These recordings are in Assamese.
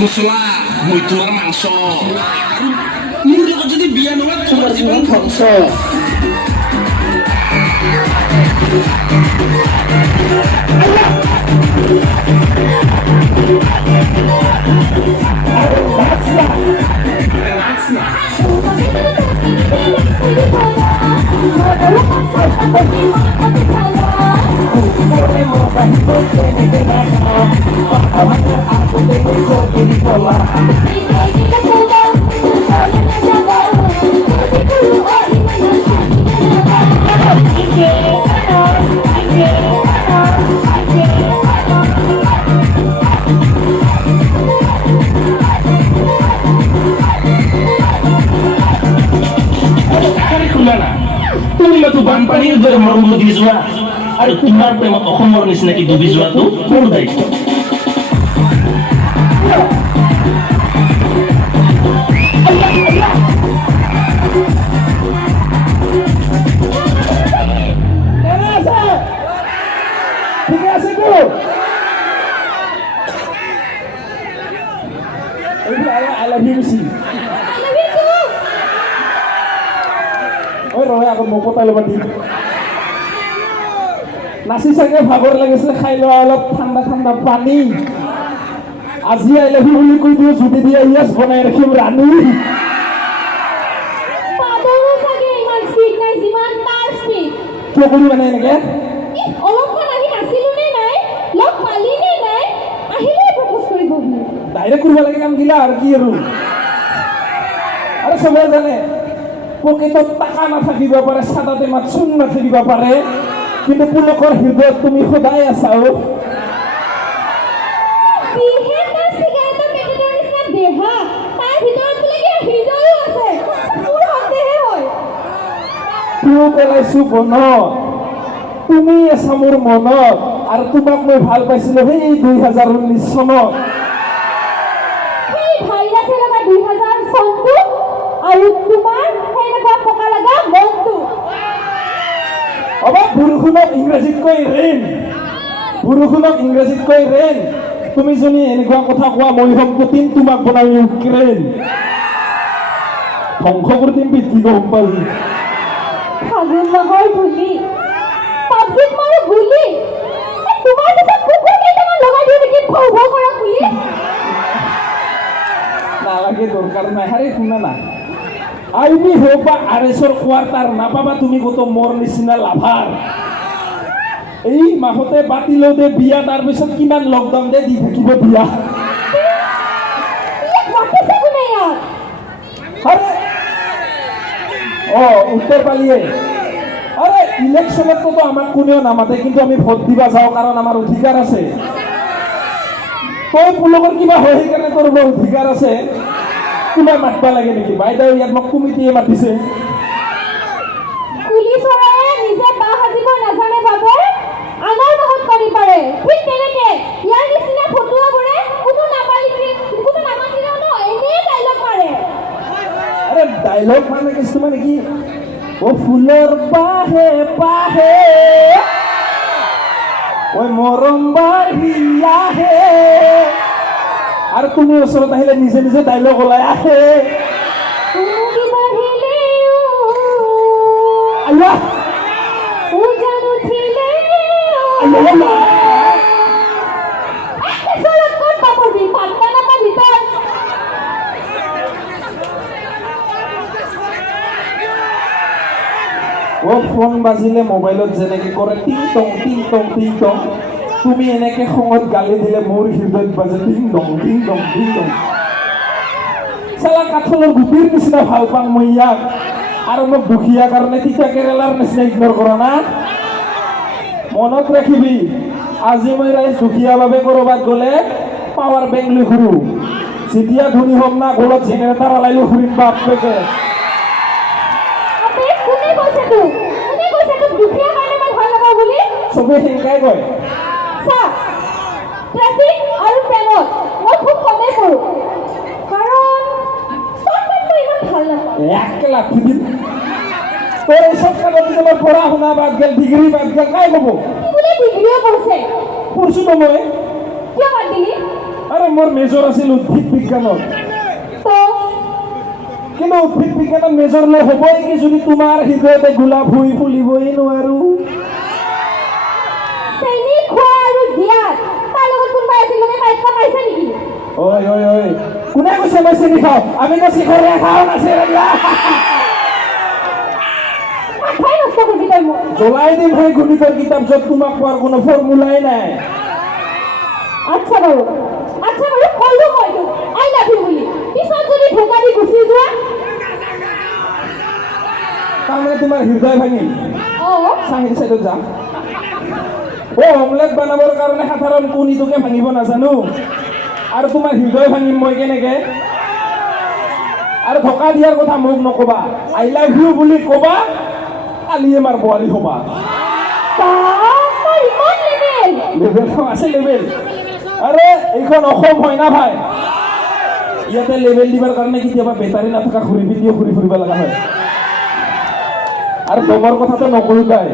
মছলা মৈথুৰ মাংস আৰু মোৰ লগত যদি বিয়া নহয় তোমাৰ জীৱন ধ্বংস তুমিতো বানপানীৰ দৰে মৰুভূমি যোৱা আৰু তোমাৰ প্ৰেমত অসমৰ নিচিনাকি ডুবি যোৱাটো মোৰ দায়িত্ব আকৌ মোক পতাই ল'বা দি নাচি চাগে ভাগৰ লাগিছে খাই লোৱা অলপ ঠাণ্ডা ঠাণ্ডা পানী আজি আই লাভ ইউ বুলি কৈ দিওঁ ছুটি দি আহি আছ বনাই ৰাখিম ৰাণী কিয় কৰি মানে এনেকে ডাইৰেক্ট কৰিব লাগে কাম গিলা আৰু কি আৰু চবে জানে পকেটত টাকা নাথাকিব পাৰে চাদা টেমাত চূণ নাথাকিব পাৰে কিন্তু পুলকৰ হৃদয়ত তুমি সদায় আছা পেলাইছো বনত তুমি আছা মোৰ মনত আৰু তোমাক মই ভাল পাইছিলো সেই 2019 চনত আৰু তোমাৰ সেনেকুৱা পকা লগা মনটো অবা বৰষুণক ইংৰাজীত কয় ৰেইন বৰষুণক ইংৰাজীত কয় ৰেইন তুমি যদি এনেকুৱা কথা কোৱা মই সম্পত্তিম তোমাক বনাই ইউক্ৰেইন ধ্বংস কৰি দিম পৃথিৱী গম পালি ফাগুন মাহৰ বুলি পাবজিত মাৰো বুলি তোমাৰ পিছত কুকুৰ কেইটামান লগাই দিওঁ নেকি ভৌ ভৌ কৰা বুলি নালাগে দৰকাৰ নাই হাৰে শুনা না আইবি হোক বা আৰএছৰ কোৱাৰ্টাৰ নাপাবা তুমি কতো মোৰ নিচিনা লাভাৰ এই মাহতে বাতিলেও দে বিয়া তাৰপিছত কিমান লকডাউন দে দি থাকিব বিয়া উত্তৰ পালিয়ে আরে ইলেকশনত তো আমাক কোনেও নামাতে কিন্তু আমি ভোট দিবা যাওঁ কাৰণ আমাৰ অধিকাৰ আছে তই পুলকৰ কিবা হয় সেইকাৰণে তোৰ অধিকাৰ আছে কিবা মাতবা লাগে নেকি বাইদেউ ইয়াত মোক কমিটিয়ে মাতিছে পুলিচৰে নিজে বাহ সাজিব নাজানে বাবে আনৰ মাহত কৰি পাৰে ঠিক তেনেকে ইয়াৰ নিচিনা ফটোৱাবোৰে কোনো নামাতিলেও ন এনে ডাইলগ মাৰে আৰে ডাইলগ মানে কিছুমান কি ও ফুলৰ পাহে পাহে ওই মৰম বাহিয়াহে আৰু তুমি ওচৰত আহিলে নিজে নিজে ডাইলগ ওলাই আহে আল্লাহ উজান উঠিলে আল্লাহ ক'ত পাবি পাত্তা নাপাবি তই ও ফোন বাজিলে মোবাইলত যেনেকে কৰে টিং টং টিং টং টিং টং তুমি এনেকে খঙত গালি দিলে মোৰ হৃদয়ত বাজে টিং টং টিং টং টিং টং চালা কাঠলৰ গুটিৰ নিচিনা ভাল পাওঁ মই ইয়াক আৰু মোক দুখীয়া কাৰণে তিতা কেৰেলাৰ নিচিনা ইগনৰ কৰা না মনত ৰাখিবি আজি মই ৰাইজ দুখীয়া বাবে কৰবাত গ'লে পাৱাৰ বেংক লৈ ঘূৰো যেতিয়া ধনী হ'ম না গলত জেনেৰেটাৰ আলাই লৈ ঘূৰিম বাপেকে চবে সেনেকাই কয় ট্ৰেফিক আৰু প্ৰেমত মই খুব কমেই কৰোঁ কাৰণ চৰ্টকাটটো ইমান ভাল নাপাওঁ একলা খুদিম তোৰ এই চৰ্টকাটত তোমাৰ পঢ়া শুনা বাদ গেল ডিগ্ৰী বাদ গেল কাই ক'ব বোলে ডিগ্ৰীও পঢ়ছে পঢ়ছো তো মই কিয় বাদ দিলি আৰে মোৰ মেজৰ আছিল উদ্ভিদ বিজ্ঞানত তো কিন্তু উদ্ভিদ বিজ্ঞানত মেজৰ লৈ হ'বই কি যদি তোমাৰ হৃদয়তে গোলাপ ফুল ফুলিবই নোৱাৰো চেনি খোৱা আৰু দিয়াত তাৰ লগত কোনোবা এজনে পাইছা পাইছে নেকি ঐ কোনে কৈছে মই চেনি খাওঁ আমি তো শিখৰে খাওঁ নাছে মাথাই নষ্ট কৰিবি তই মোক জ্বলাই দিম সেই গণিতৰ কিতাপ য'ত তোমাক কোৱাৰ কোনো ফৰ্মুলাই নাই আচ্ছা বাৰু ক'লো মই তোক আই লাভ ইউ বুলি পিছত যদি ঢোকা দি গুচি যোৱা তাৰমানে তোমাৰ হৃদয় ভাঙিল চাহিৰ চাইডত যাম অমলেট বনাবৰ কাৰণে সাধাৰণ কণীটোকে ভাঙিব নাজানো আৰু তোমাৰ হৃদয় ভাঙিম মই কেনেকে আৰু ধকা দিয়াৰ কথা মোক নকবা আই লাভ ইউ বুলি কবা কালিয়ে মাৰ বোৱাৰী হবা লেভেল আছে লেভেল আৰে এইখন অসম হয় না ভাই ইয়াতে লেভেল দিবৰ কাৰণে কেতিয়াবা বেটাৰী নাথকা ঘূৰি ভিডিঅ' ঘূৰি ফুৰিব লগা হয় আৰু দমৰ কথাটো নকৰো তাই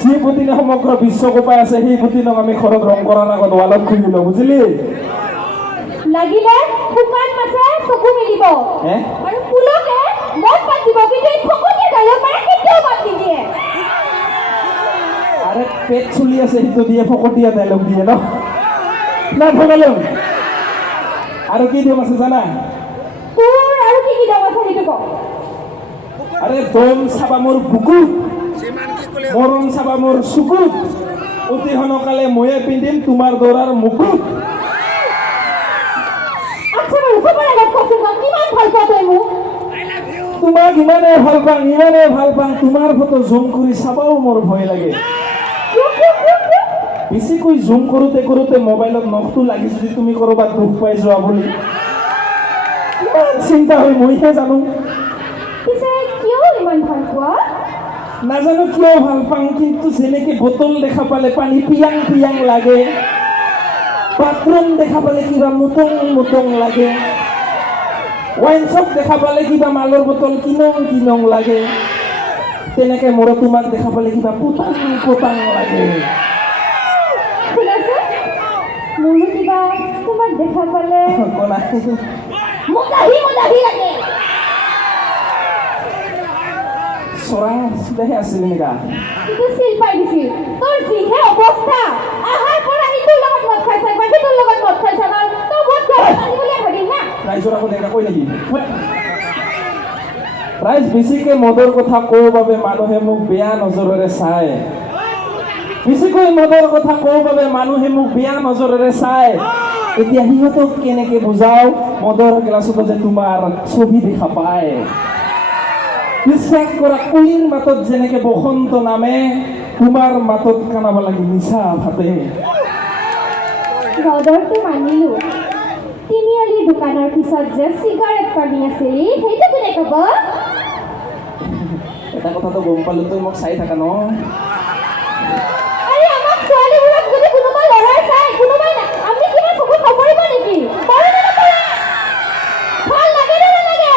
যি পুতিনে সমগ্ৰ বিশ্ব কোপাই আছে সেই পুতিনক আমি ঘৰত ৰং কৰাৰ আগত ৱালত খুলি লওঁ বুজিলি লাগিলে শুকান মাছে চকু মেলিব আৰু পুলকে মদ পাত দিব কিন্তু এই ফকতীয়া ডাইলগ মাৰে কেতিয়াও বাদ নিদিয়ে আৰে পেট চলি আছে সেইটো দিয়ে ফকতীয়া ডাইলগ দিয়ে ন না ভগালো আৰু কি দিম আছে জানা তোৰ আৰু কি দাম আছে সেইটো ক আৰে দম চাবা মোৰ বুকুত মৰম চাবা মোৰ চকুত অতি সোনকালে ময়ে পিন্ধিম তোমাৰ দৰাৰ মুকুট আচ্ছা বাৰু চবৰে আগত কচোন কিমান ভাল পাওঁ তই মোক তোমাক ইমানে ভাল পাওঁ তোমাৰ ফটো জুম কৰি চাবাও মোৰ ভয় লাগে বেছিকৈ জুম কৰোঁতে মোবাইলত নখটো লাগি যদি তুমি ক'ৰবাত দুখ পাই যোৱা বুলি ইমান চিন্তা হয় মইহে জানো পিছে কিয় ইমান ভাল পোৱা নাজানো কিয় ভাল পাওঁ কিন্তু যেনেকে বটল দেখা পালে পানী পিয়াং লাগে বাথৰুম দেখা পালে কিবা মুটং লাগে ৱাইন শ্বপ দেখা পালে কিবা মালৰ বটল কিনং লাগে তেনেকে মোৰো তোমাক দেখা পালে কিবা পোতাং লাগে শুনাচোন মোৰো কিবা তোমাক দেখা পালে মদাহি লাগে চৰা চুলেহে আছিল নেকা কিন্তু চিল পাই দিছিল তোৰ যিহে অৱস্থা আহাৰ পৰা তোৰ লগত মদ খাইছে বাকী তোৰ লগত মদ খাইছে আমাৰ তই মদ খাই বুলিয়ে ভাবিল না ৰাইজৰ আগত এনেকা কৈ নেকি ৰাইজ বেছিকৈ মদৰ কথা কওঁ বাবে মানুহে মোক বেয়া নজৰেৰে চায় এতিয়া সিহঁতক কেনেকে বুজাও মদৰ গ্লাছতো যে তোমাৰ ছবি দেখা পায় বিশ্বাস কৰা কুলিৰ মাতত যেনেকে বসন্ত নামে তোমাৰ মাতত কানাব লাগি নিচা ফাটে মদৰটো মানিলো তিনিআলিৰ দোকানৰ পিছত যে চিগাৰেট পানী আছিল সেইটো কোনে ক'ব এটা কথাটো গম পালো তই মোক চাই থাকা ন আৰে আমাক ছোৱালীবোৰক যদি কোনোবা লৰাই চাই কোনোবাই না আমি কিবা চকুত নপৰিব নেকি পৰে নে নপৰে ভাল লাগে নে নালাগে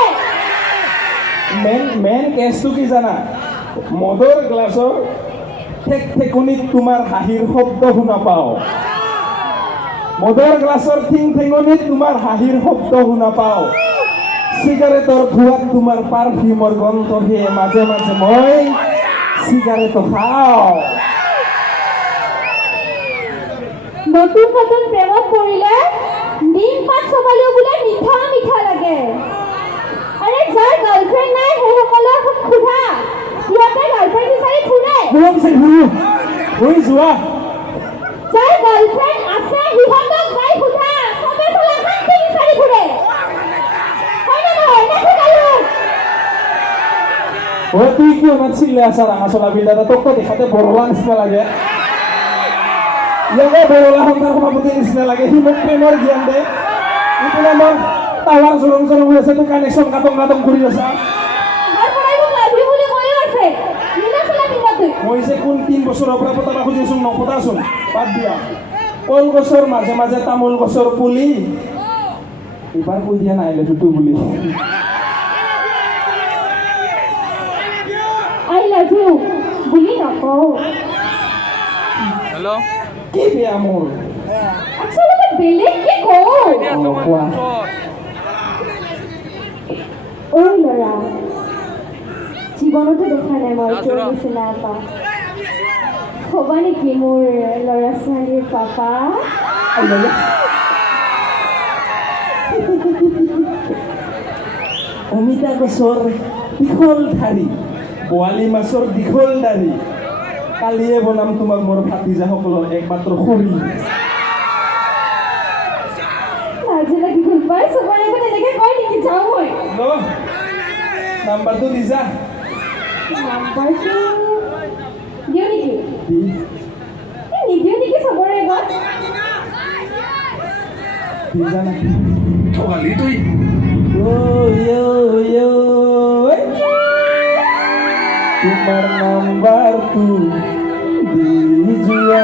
মেইন কেছটো কি জানা মদৰ গ্লাছৰ ঠেকনিত তোমাৰ হাঁহিৰ শব্দ শুনা পাওঁ মদৰ গ্লাছৰ ঠেঙনিত তোমাৰ হাঁহিৰ শব্দ শুনা পাওঁ চিগাৰেটৰ ধোঁৱাত তোমাৰ পাৰফিউমৰ গন্ধহে মাজে মই চিগাৰেট খাওঁ নতুন প্ৰেমত পৰিলে নিম পাত চবালেও বোলে মিঠা লাগে আৰে যাৰ গাৰ্লফ্ৰেণ্ড নাই সেইসকলক সোধা সিহঁতে গাৰ্লফ্ৰেণ্ড বিচাৰি ফুৰে যোৱা যাৰ গাৰ্লফ্ৰেণ্ড আছে সিহঁতক যাই সোধা চবে চলে শান্তি বিচাৰি ফুৰে হয় নে নহয় তুই কিয় ইমান চিল্লে আছা ৰাঙা চলা বিল্ডাৰ তোক দেখাতে বৰলা নিচিনা লাগে ইয়াকে বৰলা সন্থাৰ সভাপতিৰ নিচিনা লাগে সি মোক প্ৰেমৰ জ্ঞান দে ইপিনে মই টাৱাৰ জলং হৈ আছে তোৰ কানেকশ্যন কাটং কৰি আছা মই যে কোন 3 বছৰৰ পৰা পতাবা খুজিছোঁ নপতাচোন বাদ দিয়া কলগছৰ মাজে তামোল গছৰ পুলি এইবাৰ কৈ দিয়া নাই লেটুটো বুলি আই লাভ ইউ বুলি নকওঁ হেল্ল' কি বেয়া মোৰ আচলতে বেলেগ কি কওঁ কোৱা ঐ ল'ৰা জীৱনতো দেখা নাই মই তোৰ নিচিনা এটা হ'বা নেকি মোৰ ল'ৰা ছোৱালীৰ পাপা অমিতা গছৰ দীঘল ঠাৰি পোৱালি মাছৰ দীঘল দাঢ়ি কালিয়ে বনাম তোমাক মোৰ ভাতিজাসকলৰ একমাত্ৰ খৰি লাজে লাগি গ'ল পাই চবৰে আগত এনেকে কয় নেকি যাওঁ মই নাম্বাৰটো দিছা নাম্বাৰটো দিওঁ নেকি দি নিদিওঁ নেকি চবৰে আগত দিছা নেকি ঠগালি তুই তোমাৰ নাম্বাৰটো দি যোৱা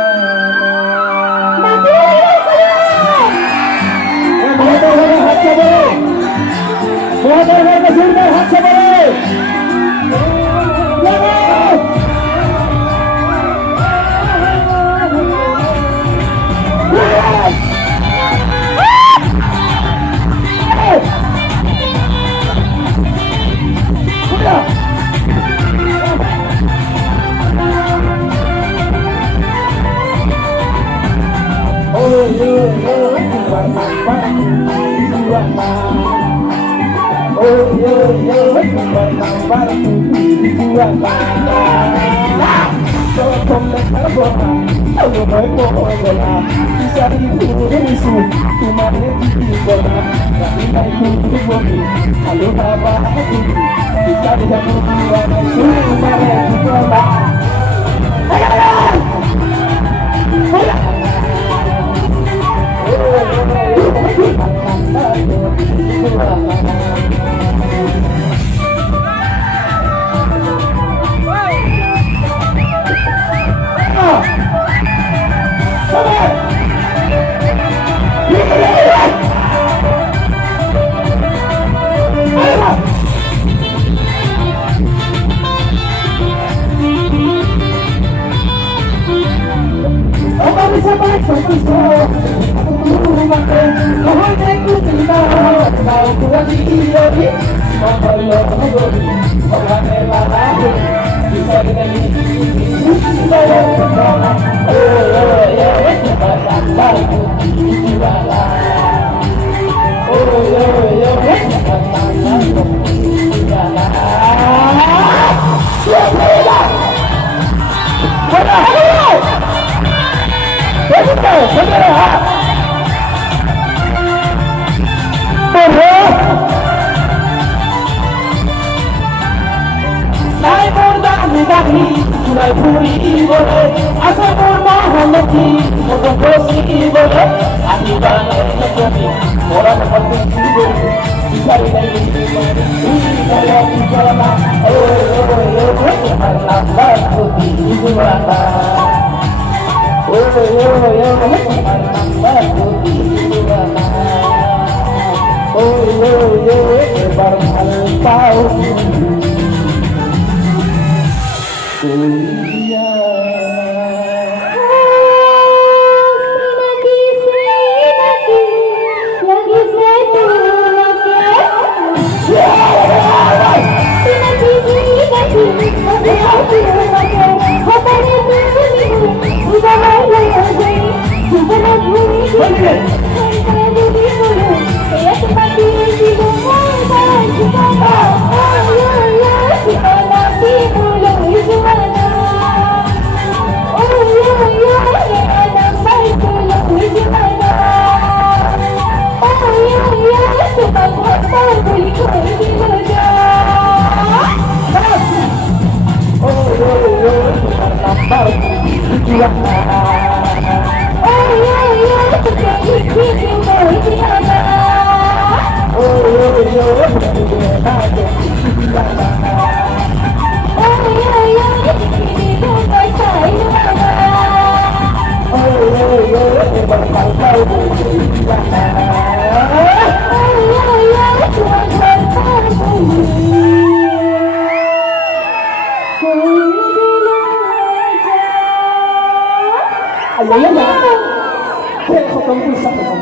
খেল খতম পইচা খতম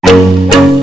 Hello?